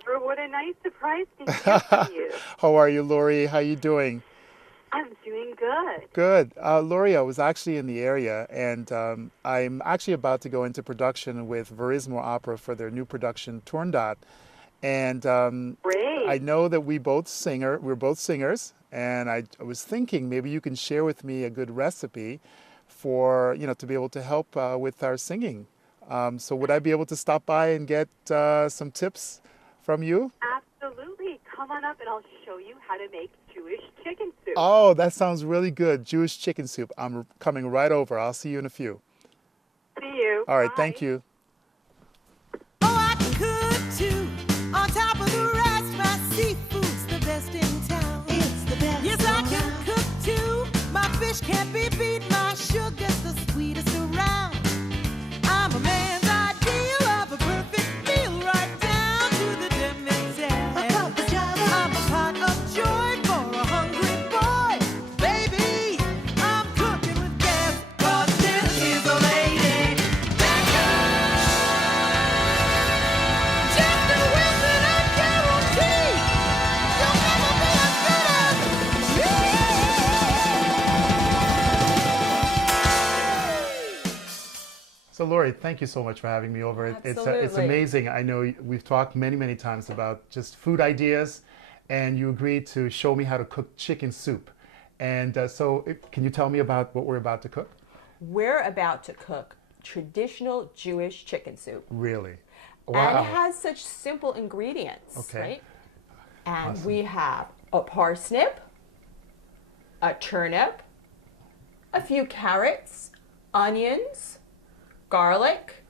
Trevor. What a nice surprise to hear from you. How are you, Lori? How you doing? I'm doing good. Good. Lori, I was actually in the area, and I'm actually about to go into production with Verismo Opera for their new production, Turndot. And I Great. know that we're both singers, and I was thinking maybe you can share with me a good recipe for, to be able to help with our singing. So would I be able to stop by and get some tips from you? Absolutely. Come on up and I'll show you how to make Jewish chicken soup. Oh, that sounds really good. Jewish chicken soup. I'm coming right over. I'll see you in a few. See you. All right, Bye. thank you. Oh, I can cook too. On top of the rest, my seafood's the best in town. It's the best. Yes, I can cook too. My fish can't be beat. My sugar's the sweetest around. I'm a man's ideal of a perfect meal, right down to the demitasse. A cup of Java. I'm a pot of joy for a hungry boy. Baby, I'm cooking with gas, 'cause this is a lady. That girl, just a Wilson, I guarantee. You'll never be as good as me. So Lori, thank you so much for having me over. It's Absolutely. amazing. I know we've talked many times about just food ideas, and you agreed to show me how to cook chicken soup. And can you tell me about what we're about to cook? We're about to cook traditional Jewish chicken soup. Really? And it has such simple ingredients, Okay. right? And Awesome. we have a parsnip, a turnip, a few carrots, onions, garlic,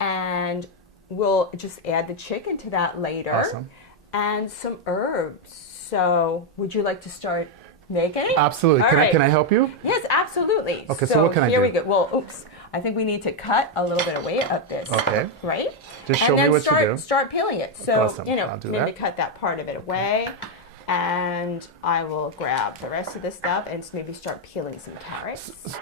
and we'll just add the chicken to that later. Awesome. And some herbs. So would you like to start making? Absolutely. All Can right. I help you? Yes, absolutely. Okay, so what can I here do? we go. Well, oops. I think we need to cut a little bit away of this. Okay. Right? Just and show me then what to do. Start peeling it. So, Awesome. I'll do maybe that. cut that part of it away. And I will grab the rest of the stuff and maybe start peeling some carrots.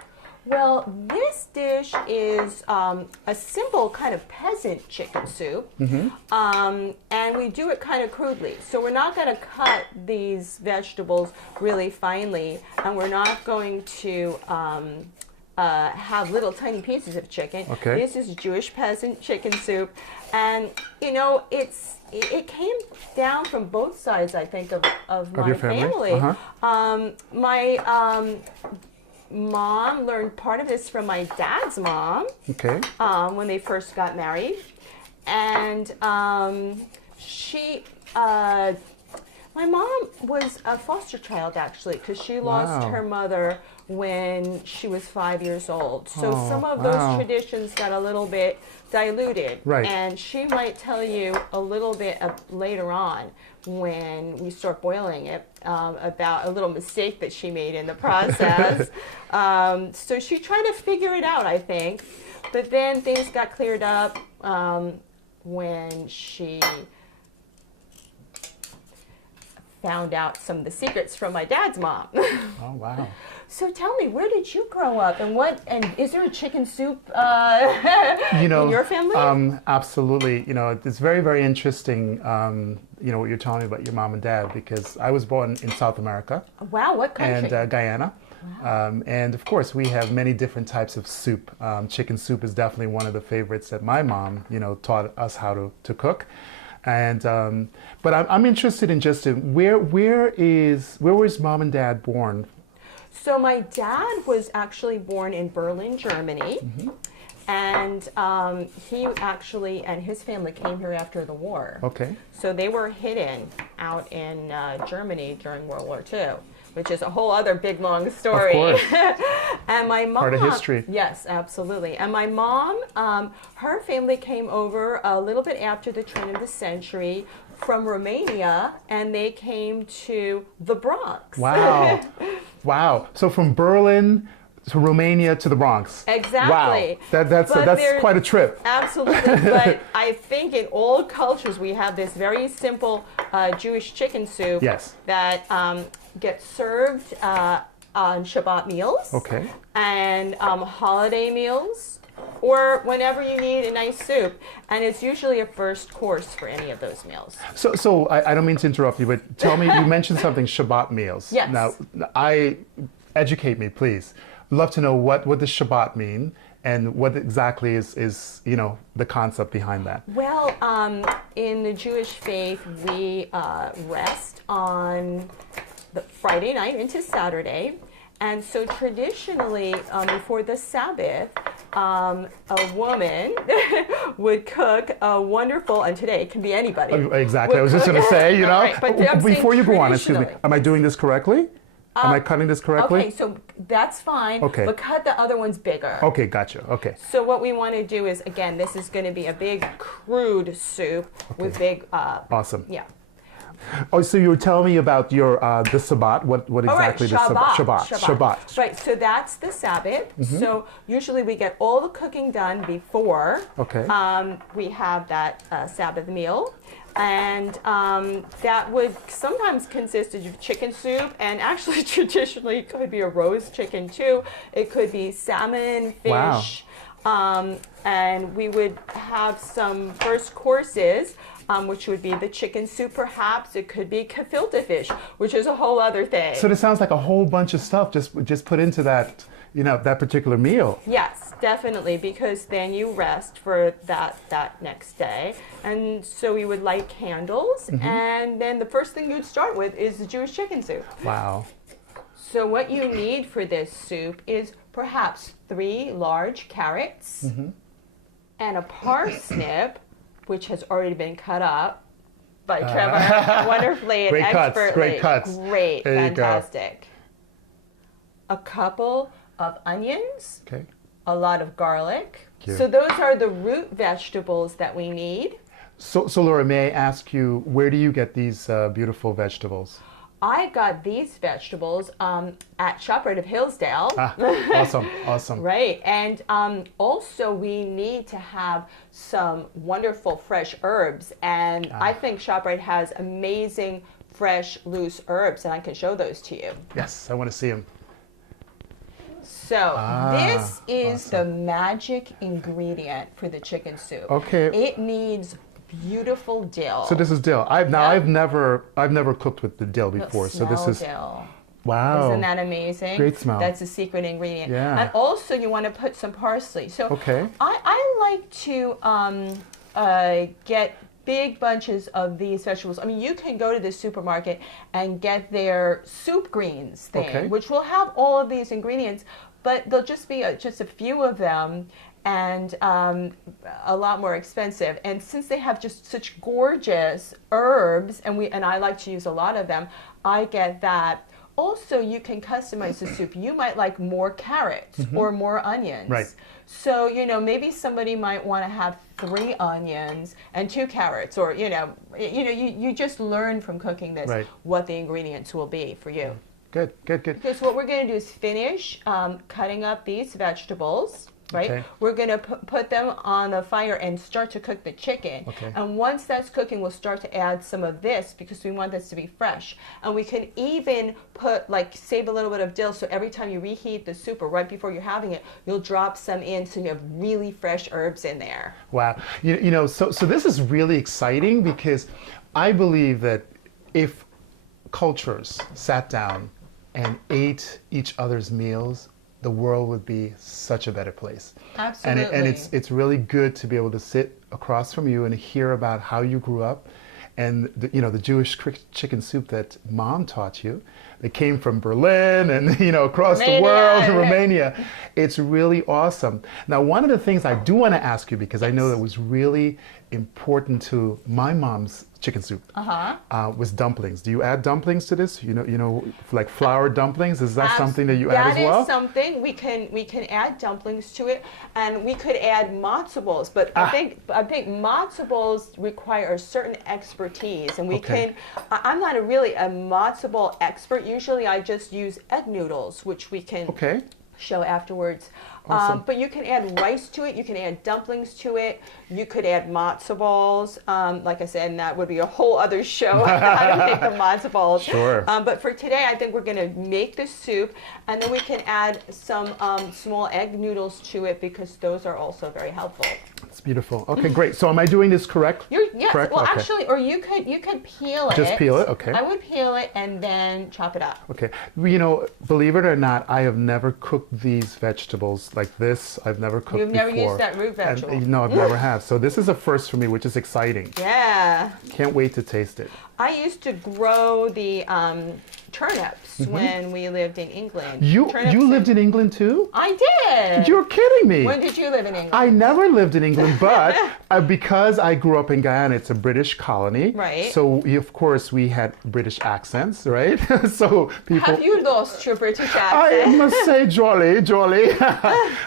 Well, this dish is a simple kind of peasant chicken soup, and we do it kind of crudely. So we're not going to cut these vegetables really finely, and we're not going to have little tiny pieces of chicken. Okay. This is Jewish peasant chicken soup, and it came down from both sides, I think, of my your family? Uh-huh. My mom learned part of this from my dad's mom Okay. when they first got married, and my mom was a foster child actually, because she lost Wow. her mother when she was 5 years old. So Oh, some of those wow. traditions got a little bit diluted. Right. And she might tell you a little bit later on when we start boiling it about a little mistake that she made in the process. So she tried to figure it out, I think. But then things got cleared up when she found out some of the secrets from my dad's mom. Oh, wow. So tell me, where did you grow up, and is there a chicken soup in your family? Absolutely. It's very interesting, what you're telling me about your mom and dad, because I was born in South America. Wow, what country? And Guyana. Wow. And of course, we have many different types of soup. Chicken soup is definitely one of the favorites that my mom, taught us how to cook. And but I'm interested in just where was mom and dad born? So my dad was actually born in Berlin, Germany, and he actually and his family came here after the war. Okay. So they were hidden out in Germany during World War II, which is a whole other big long story. Of course. And my mom, Part of history. Yes, absolutely. And my mom, her family came over a little bit after the turn of the century from Romania, and they came to the Bronx. Wow. Wow. So from Berlin to Romania to the Bronx. Exactly. Wow. That's quite a trip. Absolutely. But I think in all cultures we have this very simple Jewish chicken soup Yes. that gets served on Shabbat meals. Okay. And holiday meals or whenever you need a nice soup. And it's usually a first course for any of those meals. So I don't mean to interrupt you, but tell me, you mentioned something, Shabbat meals. Yes. Now, educate me, please. Love to know what does Shabbat mean, and what exactly is the concept behind that. Well, in the Jewish faith, we rest on the Friday night into Saturday. And so traditionally, before the Sabbath, a woman would cook a wonderful, and today it can be anybody. Exactly, I was just going to say, Right, but before you go on, excuse me, traditionally. am I doing this correctly? Am I cutting this correctly? Okay, so that's fine, Okay. but cut the other ones bigger. Okay, gotcha, okay. So what we want to do is, again, this is going to be a big crude soup with big, Awesome. yeah. Oh, so you were telling me about your the Sabbat. What exactly the Shabbat? Right, so that's the Sabbath. So usually we get all the cooking done before. Okay. We have that Sabbath meal. And that would sometimes consist of chicken soup, and actually traditionally it could be a roast chicken too. It could be salmon, fish, and we would have some first courses, which would be the chicken soup perhaps. It could be gefilte fish, which is a whole other thing. So this sounds like a whole bunch of stuff just put into that, that particular meal. Yes, definitely, because then you rest for that next day. And so we would light candles, and then the first thing you'd start with is the Jewish chicken soup. Wow. So what you need for this soup is perhaps 3 large carrots and a parsnip, which has already been cut up by Trevor wonderfully and Great expertly. Great cuts. Great, There you go. fantastic. A couple of onions, Okay. a lot of garlic. Cute. So those are the root vegetables that we need. So Laura, may I ask you, where do you get these beautiful vegetables? I got these vegetables at Shabbat Bread of Hillsdale. Awesome. Right, and also we need to have some wonderful fresh herbs, and I think Shabbat Bread has amazing fresh loose herbs, and I can show those to you. Yes, I want to see them. So this is the magic ingredient for the chicken soup. Okay. It needs beautiful dill. So this is dill. I've never cooked with the dill before. So this is dill. wow. Isn't that amazing? Great smell. That's a secret ingredient. Yeah. And also you want to put some parsley. So Okay. I like to get big bunches of these vegetables. I mean, you can go to the supermarket and get their soup greens thing, which will have all of these ingredients, but they'll just be just a few of them, and a lot more expensive. And since they have just such gorgeous herbs, and I like to use a lot of them, I get that. Also, you can customize the soup. You might like more carrots or more onions. Right. So, maybe somebody might want to have 3 onions and 2 carrots, or, you just learn from cooking this what the ingredients will be for you. Good. Because what we're going to do is finish cutting up these vegetables, right? Okay. We're going to put them on the fire and start to cook the chicken. Okay. And once that's cooking, we'll start to add some of this because we want this to be fresh. And we can even save a little bit of dill, so every time you reheat the soup or right before you're having it, you'll drop some in so you have really fresh herbs in there. Wow. So this is really exciting, because I believe that if cultures sat down and ate each other's meals, the world would be such a better place. Absolutely. And it's really good to be able to sit across from you and hear about how you grew up, and the Jewish chicken soup that Mom taught you, that came from Berlin and across the world, in Romania. It's really awesome. Now, one of the things I do want to ask you, because I know that was really important to my mom's chicken soup, was dumplings. Do you add dumplings to this? Like flour dumplings? Is that something that you add as well? That is something. We can add dumplings to it, and we could add matzo balls. But I think matzo balls require a certain expertise, and we can. I'm not really a matzo ball expert. Usually, I just use egg noodles, which we can show afterwards. Awesome. But you can add rice to it. You can add dumplings to it. You could add matzo balls. Like I said, and that would be a whole other show how to make the matzo balls. Sure. But for today, I think we're going to make the soup, and then we can add some small egg noodles to it because those are also very helpful. It's beautiful. Okay, great. So am I doing this correct? Yes. Correct? Well, Okay. actually, or you could peel it. Just peel it? Okay. I would peel it and then chop it up. Okay. You know, believe it or not, I have never cooked these vegetables like this. I've never cooked You've never before. used that root vegetable? And, no, I've never have. So this is a first for me, which is exciting. Yeah. Can't wait to taste it. I used to grow the turnips when we lived in England. You Turnips lived in England too? I did. You're kidding me. When did you live in England? I never lived in England, but because I grew up in Guyana, it's a British colony. Right. So of course we had British accents, right? So people. Have you lost your British I accent? must say, jolly.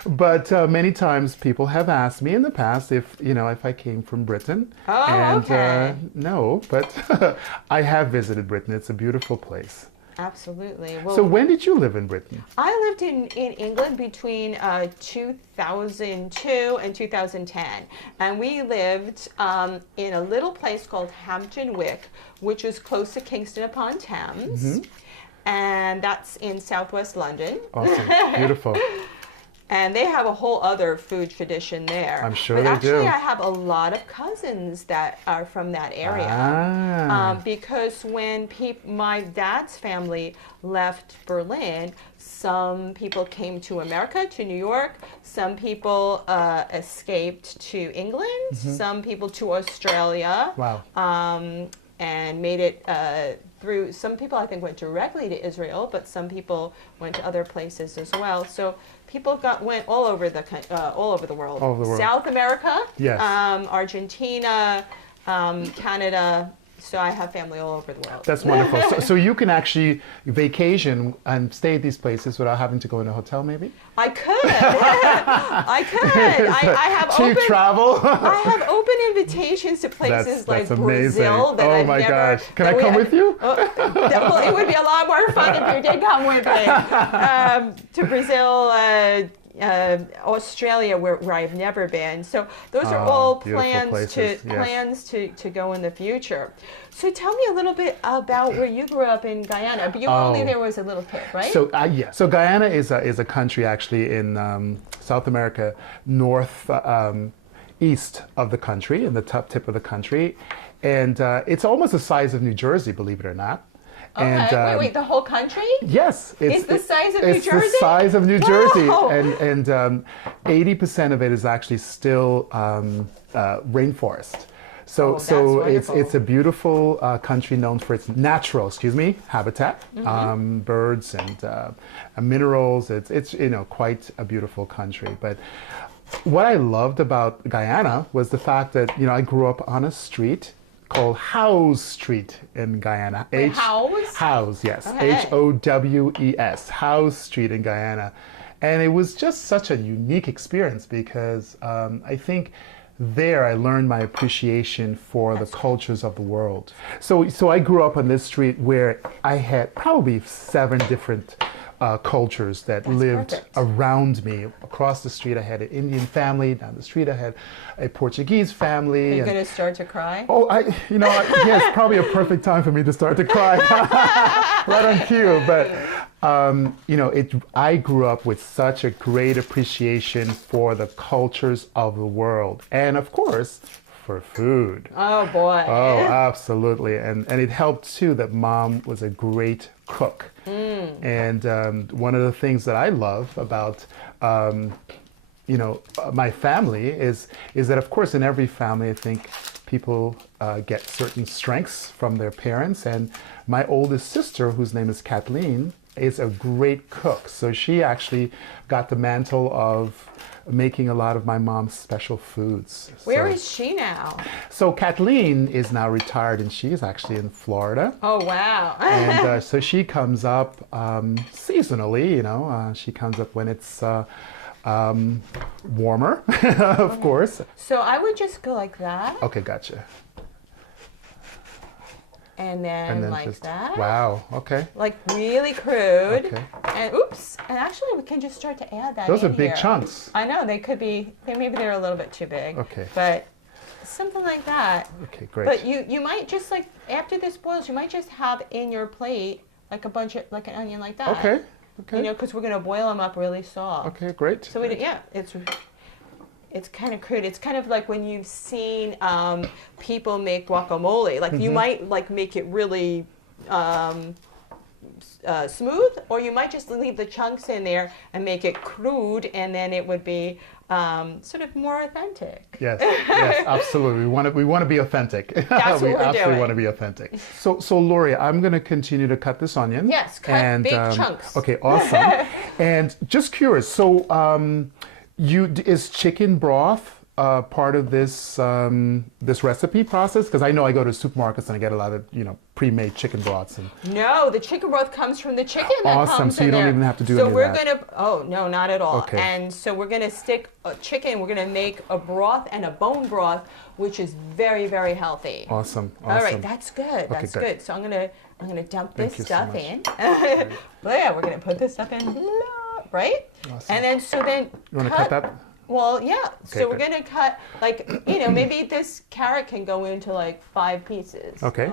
But many times people have asked me in the past if I came from Britain. Oh, and, okay. No, but I have visited Britain. It's a beautiful place. Absolutely. Well, So when did you live in Britain? I lived in England between 2002 and 2010. And we lived in a little place called Hampton Wick, which is close to Kingston upon Thames. And that's in southwest London. Awesome. Beautiful. And they have a whole other food tradition there. I'm sure but they actually, do. I have a lot of cousins that are from that area. Because when my dad's family left Berlin, some people came to America, to New York. Some people escaped to England. Some people to Australia. Wow. And made it through. Some people, I think, went directly to Israel, but some people went to other places as well. So people went all over the world. All over the world. South America, Yes. Argentina, Canada. So I have family all over the world. That's wonderful. So you can actually vacation and stay at these places without having to go in a hotel, maybe? I could. I could. I have Cheap open travel. I have open invitations to places like that's amazing. Brazil that Oh I've my never. gosh. Can I come with you? Well, it would be a lot more fun if you did come with me. To Brazil, Australia, where I've never been. So those are all plans to go in the future. So tell me a little bit about where you grew up in Guyana. But you were only there was a little kid, right? So So Guyana is a country actually in South America, north east of the country, in the top tip of the country, and it's almost the size of New Jersey, believe it or not. Okay. And, wait, the whole country? Yes, It's the size of New It's Jersey? the size of New Jersey, Wow. and 80% of it is actually still rainforest. So that's so wonderful. it's a beautiful country known for its natural, habitat, birds and minerals. It's quite a beautiful country. But what I loved about Guyana was the fact that I grew up on a street called Howes Street in Guyana. Wait, Howes? Howes, yes. Okay. Howes, Howes Street in Guyana. And it was just such a unique experience because I think there I learned my appreciation for the cultures of the world. So I grew up on this street where I had probably 7 different cultures that lived perfect. around me. Across the street I had an Indian family, down the street I had a Portuguese family. Are you and- going to start to cry? Oh, yes, probably a perfect time for me to start to cry. Right on cue. But, I grew up with such a great appreciation for the cultures of the world. And of course, for food. Oh, boy. Oh, absolutely. And it helped too that Mom was a great cook. And one of the things that I love about my family is that, of course, in every family, I think people get certain strengths from their parents. And my oldest sister, whose name is Kathleen, is a great cook. So she actually got the mantle of making a lot of my mom's special foods. Where is she now? So Kathleen is now retired, and she is actually in Florida. Oh, wow. And so she comes up seasonally, she comes up when it's warmer, of course. So I would just go like that. Okay, gotcha. and then like just, that. Wow, okay. Like really crude. Okay. And oops, and actually we can just start to add that Those are in big here. chunks. I know, they could be, maybe they're a little bit too big. Okay. But something like that. Okay, great. But you might just like, after this boils, you might just have in your plate like a bunch of, like an onion like that. Okay, okay. You know, because we're going to boil them up really soft. Okay, great. So it's kind of crude. It's kind of like when you've seen people make guacamole. Like you might like make it really smooth, or you might just leave the chunks in there and make it crude, and then it would be sort of more authentic. Yes, yes, absolutely. We want to be authentic. That's what we we're absolutely doing. want to be authentic. So Lori, I'm going to continue to cut this onion. Yes, cut big chunks. Okay, awesome. And just curious, so is chicken broth part of this this recipe process? Because I know I go to supermarkets and I get a lot of pre-made chicken broths. And No, the chicken broth comes from the chicken that awesome. comes So you in don't there. even have to do so any of we're that. gonna oh no, not at all. Okay. And so we're gonna stick chicken. We're gonna make a broth and a bone broth, which is very, very healthy. Awesome. All right, that's good. That's good. good. So I'm gonna dump Thank this you so stuff much. in. Well, yeah, we're gonna put this stuff in, right? Awesome. And then You want to cut that? Well, yeah. Okay, So we're good. gonna cut like maybe this carrot can go into like 5 pieces. Okay.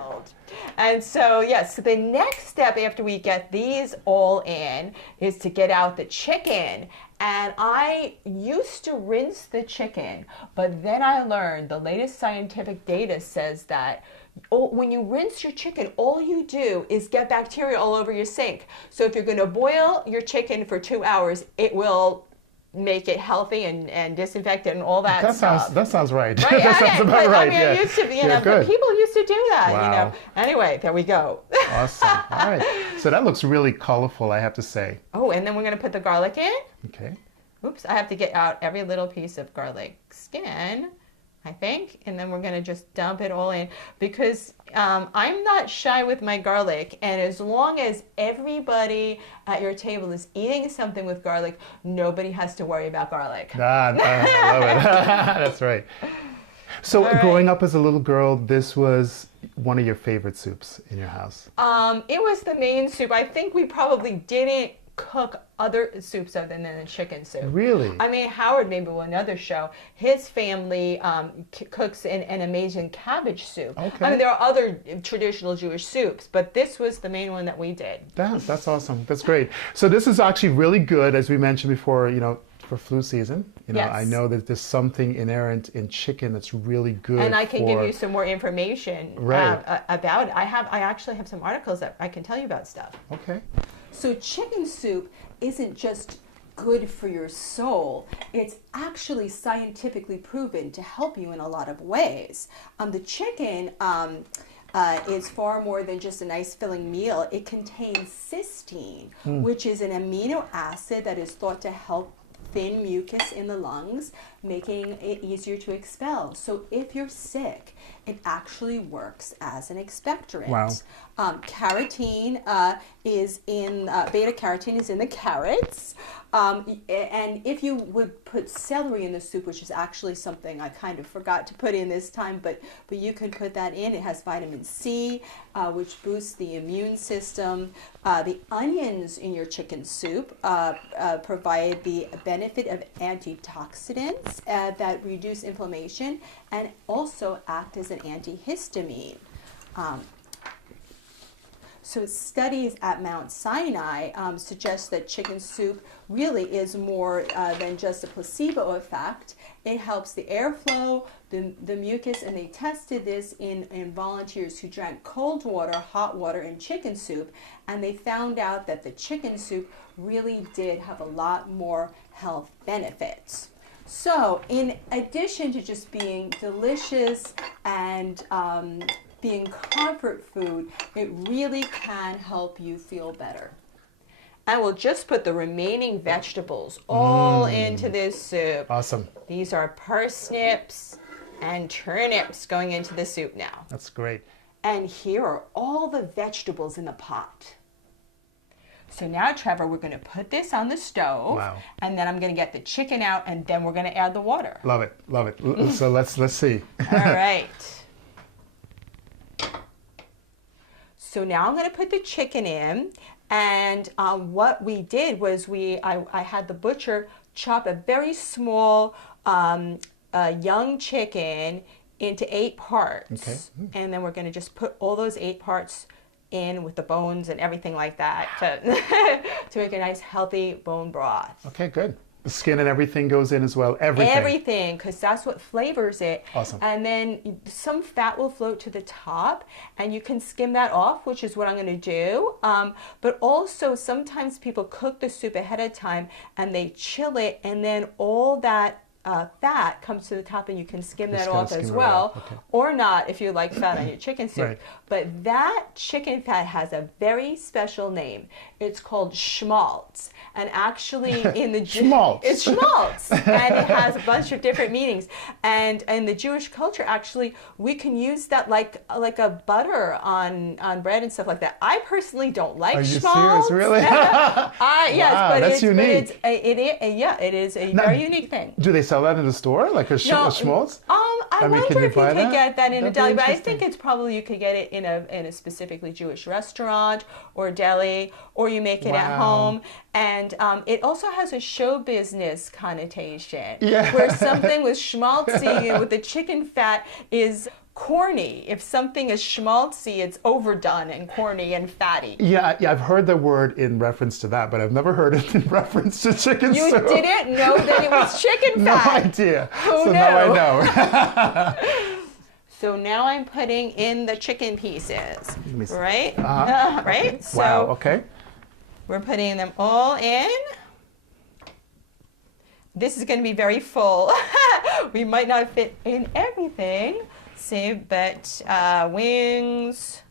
And so yes, so the next step after we get these all in is to get out the chicken. And I used to rinse the chicken, but then I learned the latest scientific data says that when you rinse your chicken, all you do is get bacteria all over your sink. So if you're going to boil your chicken for 2 hours, it will make it healthy and disinfected and all that stuff. That sounds right. Right? That sounds about but, right. I mean, yeah. it used to be, Yeah, but good. people used to do that, Wow. Anyway, there we go. Awesome. All right. So that looks really colorful, I have to say. Oh, and then we're going to put the garlic in. Okay. Oops, I have to get out every little piece of garlic skin, I think. And then we're going to just dump it all in because I'm not shy with my garlic. And as long as everybody at your table is eating something with garlic, nobody has to worry about garlic. I love it. That's right. So All right. growing up as a little girl, this was one of your favorite soups in your house? It was the main soup. I think we probably didn't cook other soups other than the chicken soup. Really? I mean, Howard maybe will another show. His family cooks an amazing cabbage soup. Okay. I mean, there are other traditional Jewish soups, but this was the main one that we did. That's awesome. That's great. So this is actually really good, as we mentioned before, for flu season. Yes. I know that there's something inherent in chicken that's really good. And I can give you some more information Right. about it. I actually have some articles that I can tell you about stuff. Okay. So chicken soup isn't just good for your soul. It's actually scientifically proven to help you in a lot of ways. The chicken is far more than just a nice filling meal. It contains cysteine, which is an amino acid that is thought to help thin mucus in the lungs, making it easier to expel. So if you're sick, it actually works as an expectorant. Wow. Carotene is in, beta carotene is in the carrots. And if you would put celery in the soup, which is actually something I kind of forgot to put in this time, but you can put that in. It has vitamin C, which boosts the immune system. The onions in your chicken soup provide the benefit of antioxidants that reduce inflammation and also act as an antihistamine. So studies at Mount Sinai suggest that chicken soup really is more than just a placebo effect. It helps the airflow, the mucus, and they tested this in volunteers who drank cold water, hot water, and chicken soup, and they found out that the chicken soup really did have a lot more health benefits. So in addition to just being delicious and being comfort food, it really can help you feel better. I will just put the remaining vegetables all into this soup. Awesome. These are parsnips and turnips going into the soup now. That's great. And here are all the vegetables in the pot. So now, Trevor, we're going to put this on the stove. Wow. And then I'm going to get the chicken out, and then we're going to add the water. Love it. Love it. So let's see. All right. So now I'm going to put the chicken in. And what we did was I had the butcher chop a very small young chicken into 8 parts. Okay. And then we're going to just put all those 8 parts in with the bones and everything like that to make a nice healthy bone broth. Okay, good. The skin and everything goes in as well. Everything. Everything, because that's what flavors it. Awesome. And then some fat will float to the top, and you can skim that off, which is what I'm going to do. But also, sometimes people cook the soup ahead of time, and they chill it, and then all that fat comes to the top, and you can skim that off as well, or not if you like fat on your chicken soup. Right. But that chicken fat has a very special name. It's called Schmaltz, and actually in the Schmaltz. It's Schmaltz, and it has a bunch of different meanings. And in the Jewish culture, actually, we can use that like a butter on bread and stuff like that. I personally don't like Schmaltz. Are you serious? Really? Yes, wow, but that's unique. It is a very unique thing. Do they sell that in the store, like a Schmaltz? I mean, wonder if you could get that in a That'd deli, be but I interesting. think it's probably you could get it in a specifically Jewish restaurant or deli, or you make it at home. And it also has a show business connotation, where something with schmaltzy with the chicken fat is corny. If something is schmaltzy, it's overdone and corny and fatty. Yeah, I've heard the word in reference to that, but I've never heard it in reference to chicken You soup. didn't know that it was chicken fat. No idea. Who so knew? now I know. So now I'm putting in the chicken pieces, me see. right? Uh-huh. Right? So Wow, okay. we're putting them all in. This is going to be very full. We might not fit in everything, but wings.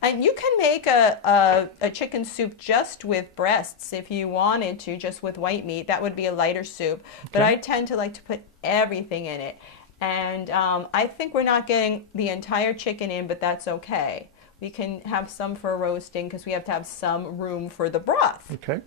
And you can make a chicken soup just with breasts if you wanted to, just with white meat. That would be a lighter soup. But I tend to like to put everything in it. And I think we're not getting the entire chicken in, but that's okay. We can have some for roasting because we have to have some room for the broth. Okay.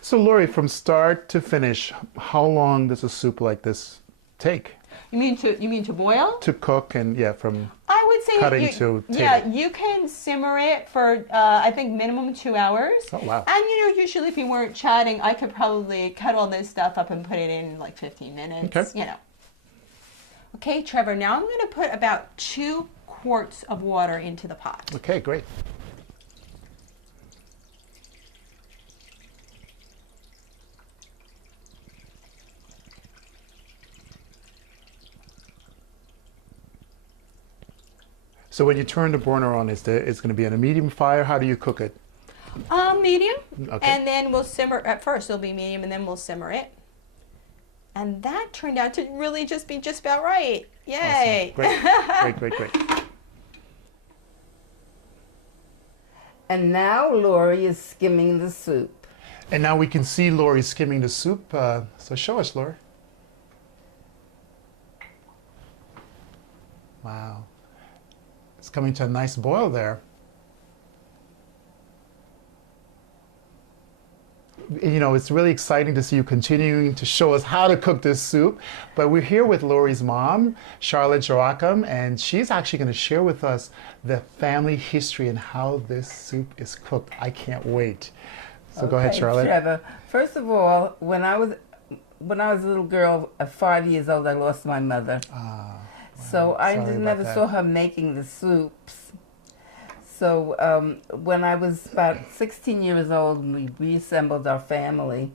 So Lori, from start to finish, how long does a soup like this take? You mean to boil? To cook and from I would say cutting to table. you can simmer it for I think minimum 2 hours. Oh wow. And usually if we weren't chatting, I could probably cut all this stuff up and put it in like 15 minutes. Okay. Okay, Trevor, now I'm going to put about 2 quarts of water into the pot. Okay, great. So when you turn the burner on, it's going to be on a medium fire. How do you cook it? Medium. Okay. And then we'll simmer. At first it'll be medium, and then we'll simmer it. And that turned out to really just be just about right. Yay! Awesome. Great. And now Lori is skimming the soup. And now we can see Lori skimming the soup. So show us, Lori. Wow. It's coming to a nice boil there. It's really exciting to see you continuing to show us how to cook this soup. But we're here with Lori's mom, Charlotte Joachim, and she's actually going to share with us the family history and how this soup is cooked. I can't wait. So go ahead, Charlotte. Trevor, first of all, when I was a little girl, at 5 years old, I lost my mother. So I never saw her making the soups. So when I was about 16 years old, we reassembled our family.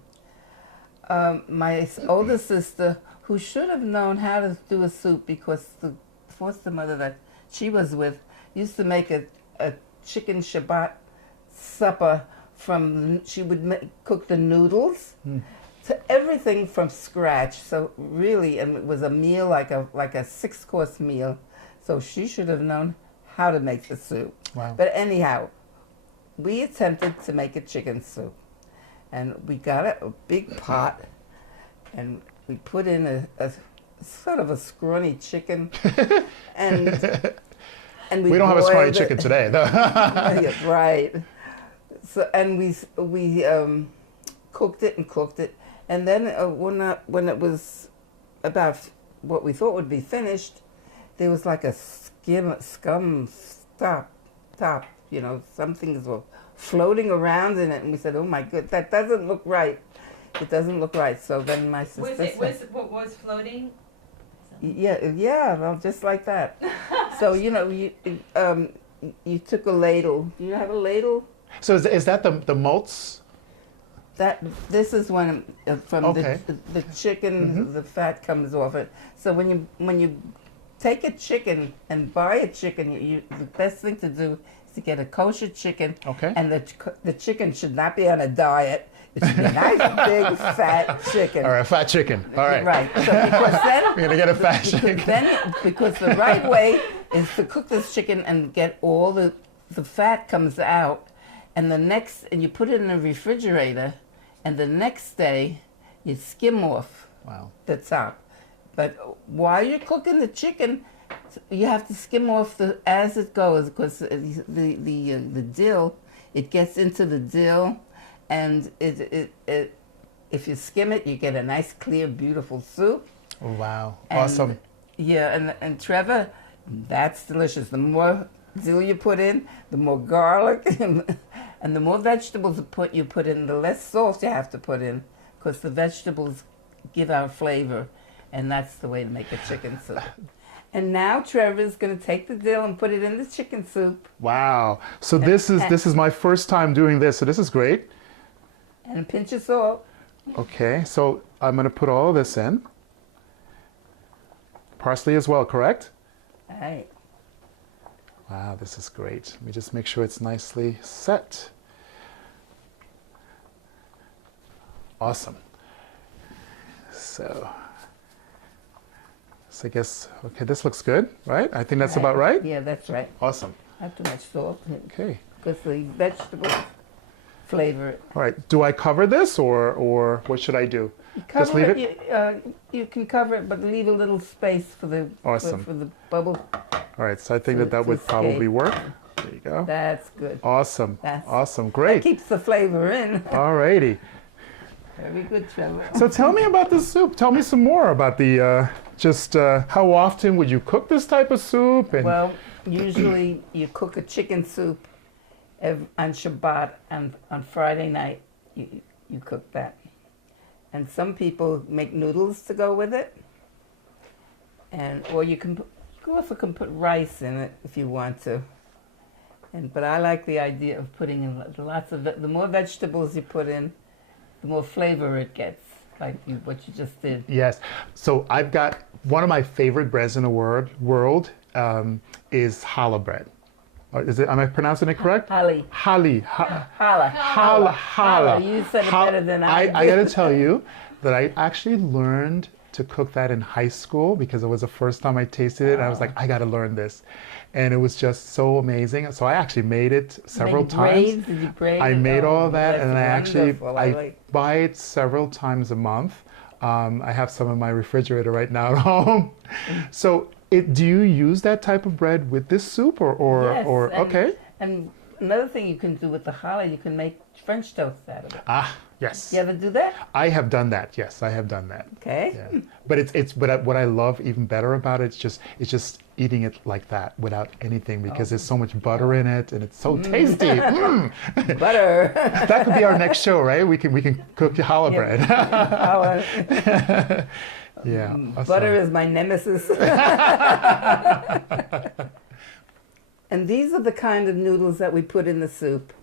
My older sister, who should have known how to do a soup because the foster mother that she was with used to make a chicken Shabbat supper she would cook the noodles. To everything from scratch. So really, and it was a meal like a 6-course meal. So she should have known how to make the soup. Wow. But anyhow, we attempted to make a chicken soup, and we got a big pot, and we put in a sort of a scrawny chicken, and we don't have a scrawny boiled chicken it. today, though. Yeah, right. So we cooked it. And then when it was about what we thought would be finished, there was like a scum top. You know, some things were floating around in it, and we said, "Oh my good, that doesn't look right. It doesn't look right." So then my sister said, what was floating? yeah, well, just like that. So you took a ladle. Do you have a ladle? So is that the malts? This is when from Okay. the chicken, the fat comes off it. So when you take a chicken and buy a chicken, the best thing to do is to get a kosher chicken. Okay. And the chicken should not be on a diet. It should be a nice big fat chicken. All right, fat chicken. All right. Right. So because then We're gonna get a fat chicken. because the right way is to cook this chicken and get all the fat comes out, and you put it in the refrigerator, and the next day you skim off Wow. the top. But while you're cooking the chicken, you have to skim off as it goes, because the dill, it gets into the dill, and it if you skim it, you get a nice, clear, beautiful soup. Oh, wow. And, Awesome. Yeah, and Trevor, that's delicious. The more dill you put in, the more garlic, and the more vegetables you put in, the less salt you have to put in, because the vegetables give out flavor, and that's the way to make a chicken soup. And now Trevor's going to take the dill and put it in the chicken soup. Wow. So this is my first time doing this, so this is great. And a pinch of salt. Okay, so I'm going to put all of this in. Parsley as well, correct? All right. Wow, this is great. Let me just make sure it's nicely set. Awesome. So I guess, okay, this looks good, right? I think that's about right? Yeah, that's right. Awesome. Not too much salt. Okay. Because the vegetables flavor it. All right, do I cover this or what should I do? Just leave it? You can cover it, but leave a little space for the Awesome. for the bubble. All right, so I think So that it's would escape. probably work. There you go. That's good. Awesome. That's- Awesome. That Great. keeps the flavor in. All righty. Very good, Trevor. So tell me about the soup. Tell me some more about the how often would you cook this type of soup? And Well, usually you cook a chicken soup on Shabbat, and on Friday night you cook that. And some people make noodles to go with it, or you also can put rice in it if you want to. But I like the idea of putting in lots of the more vegetables you put in, the more flavor it gets, like what you just did. yes. So I've got one of my favorite breads in the world is challah bread. Am I pronouncing it correct? Holly. Challah. Challah. You said it better than I did. I got to tell you that I actually learned to cook that in high school because it was the first time I tasted it. And I was like, I got to learn this. And it was just so amazing. So I actually made it several times. Did you braid I it? made all of that, that's and wonderful. I buy it several times a month. I have some in my refrigerator right now at home. So do you use that type of bread with this soup or Yes, okay? And another thing you can do with the challah, you can make French toast out of it. Ah, yes. You ever do that? I have done that. Yes, I have done that. Okay. Yeah. But what I love even better about it, it's just eating it like that without anything because there's so much butter in it and it's so tasty. Mm. Butter. That could be our next show, right? We can cook challah bread. Challah. Yeah. Butter is my nemesis. And these are the kind of noodles that we put in the soup.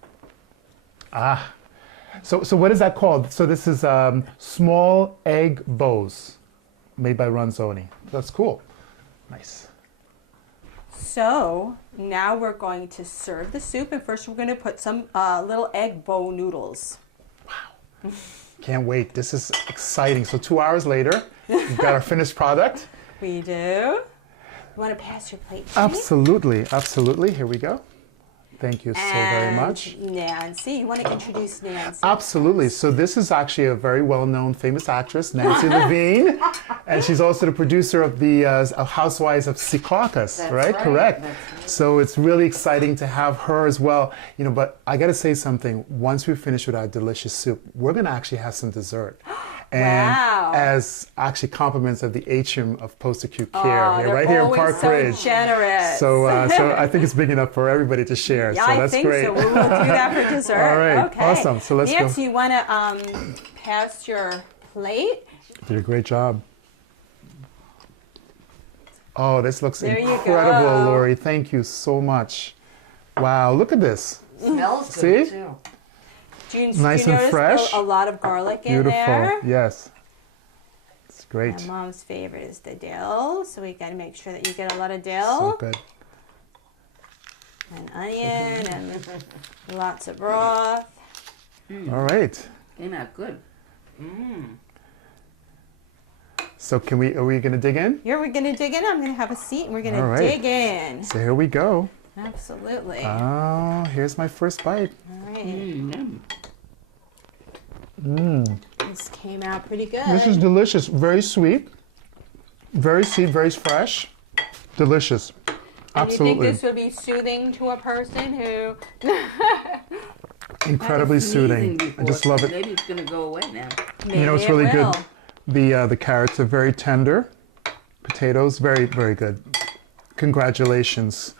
Ah. So what is that called? So this is small egg bows made by Ronzoni. That's cool. Nice. So now we're going to serve the soup, and first we're going to put some little egg bow noodles. Can't wait. This is exciting. So 2 hours later, we've got our finished product. We do. You want to pass your plate to me? Absolutely, absolutely. Here we go. Thank you so very And much. Nancy, you want to introduce Nancy? Absolutely. So this is actually a very well-known, famous actress, Nancy Levine, and she's also the producer of the Housewives of Secaucus, right? Correct. So it's really exciting to have her as well. But I got to say something. Once we finish with our delicious soup, we're going to actually have some dessert. And Wow. as actually compliments of the atrium of post-acute care, They're right here in always Park so Ridge. generous. So I think it's big enough for everybody to share. Yeah, so I that's think great. so. We will do that for dessert. All right, Okay. awesome. So let's Nancy, go. you want to pass your plate? You did a great job. Oh, this looks There you incredible, go. Lori. Thank you so much. Wow, look at this. Smells See? good too. Do you, Nice do you and notice fresh. a lot of garlic in Beautiful. there? Yes. It's great. My mom's favorite is the dill, so we got to make sure that you get a lot of dill So good. and onion and lots of broth. All right. Came out good. So are we going to dig in? Here we're gonna dig in. I'm gonna have a seat and we're All gonna right. dig in. So here we go. Absolutely. Oh, here's my first bite. All right. Mm. This came out pretty good. This is delicious. Very sweet. Very sweet, very fresh. Delicious. And Absolutely. you think this would be soothing to a person who? Incredibly soothing. I just love it. Maybe it's going to go away now. Maybe You know, it's it really will. good. The carrots are very tender. Potatoes, very, very good. Congratulations.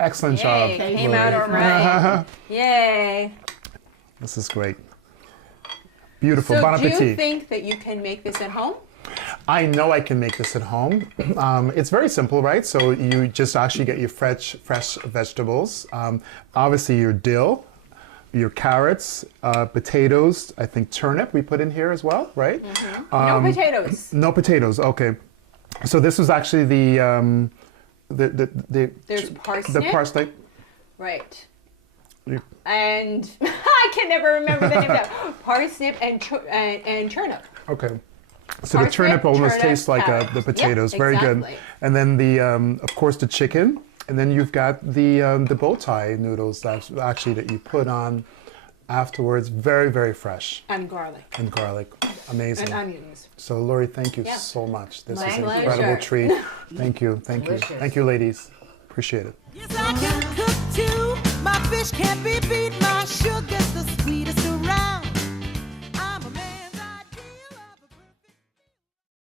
Excellent job. Yay, came Lori. out all right. Yay. This is great. Beautiful. So Bon do you appetit. think that you can make this at home? I know I can make this at home. It's very simple, right? So you just actually get your fresh vegetables. Obviously your dill, your carrots, potatoes, I think turnip we put in here as well, right? No potatoes. No potatoes, okay. So this was actually the There's parsnip. the parsnip. Right. You- And I can never remember the name of that. Parsnip and turnip. Okay. So the Parsnip, turnip almost turnip, tastes like carrot. the potatoes. Yep, Very good. exactly. And then of course, the chicken. And then you've got the bow tie noodles that you put on afterwards. Very, very fresh. And garlic. And garlic. Amazing. And onions. So Lori, thank you Yeah. so much. This My is an pleasure. incredible treat. Thank you. Thank you. Delicious. Thank you, ladies. Appreciate it. Yes, I can cook too. My fish can't be beat. My sugar's the sweetest around.